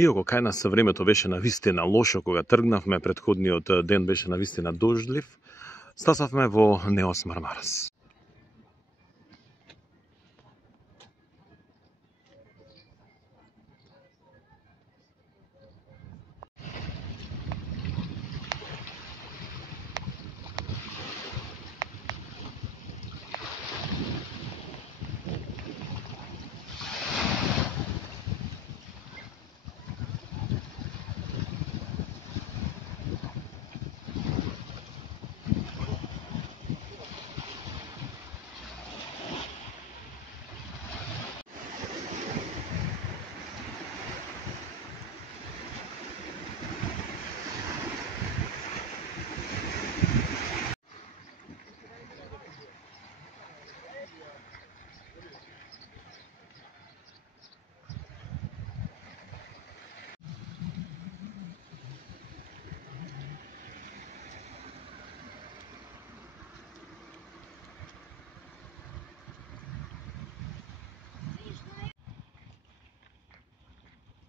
Иако кај нас времето беше навистина лошо кога тргнавме, претходниот ден беше навистина дождлив, стасавме во Неос Мармарас.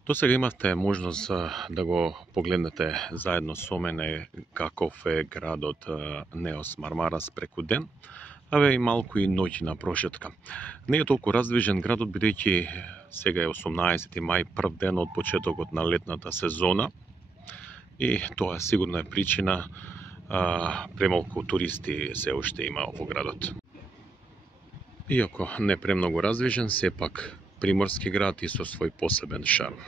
До сега имавте можност да го погледнете заедно со мене каков е градот Неос Мармарас преку ден, аве и малку и ноќна прошетка. Не е толку раздвижен градот, бидејќи сега е 18 мај, прв ден од почетокот на летната сезона, и тоа сигурно е причина премалку туристи се уште има во градот. Иако не премногу раздвижен, сепак приморски град и со свој посебен шарм.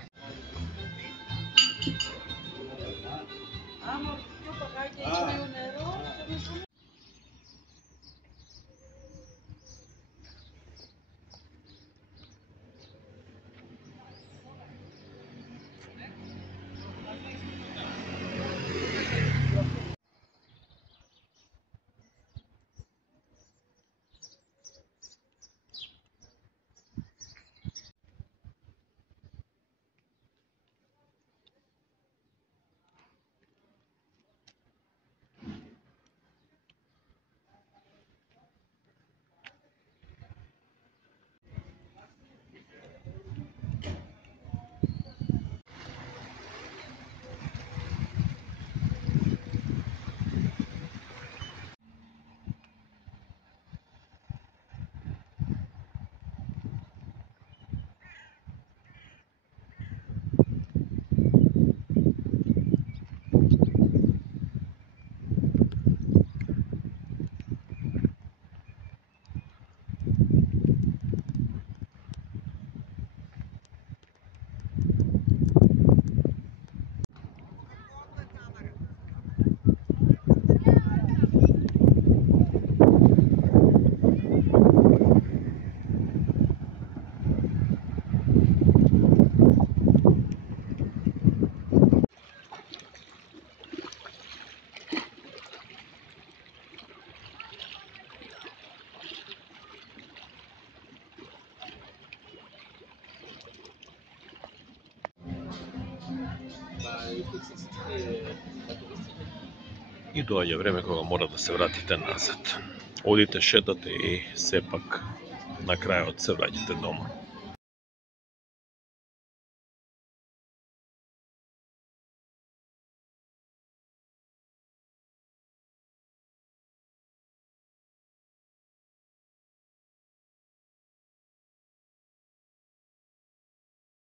И доаѓа време кога мора да се вратите назад. Одите, шетате и сепак на крајот се враќате дома.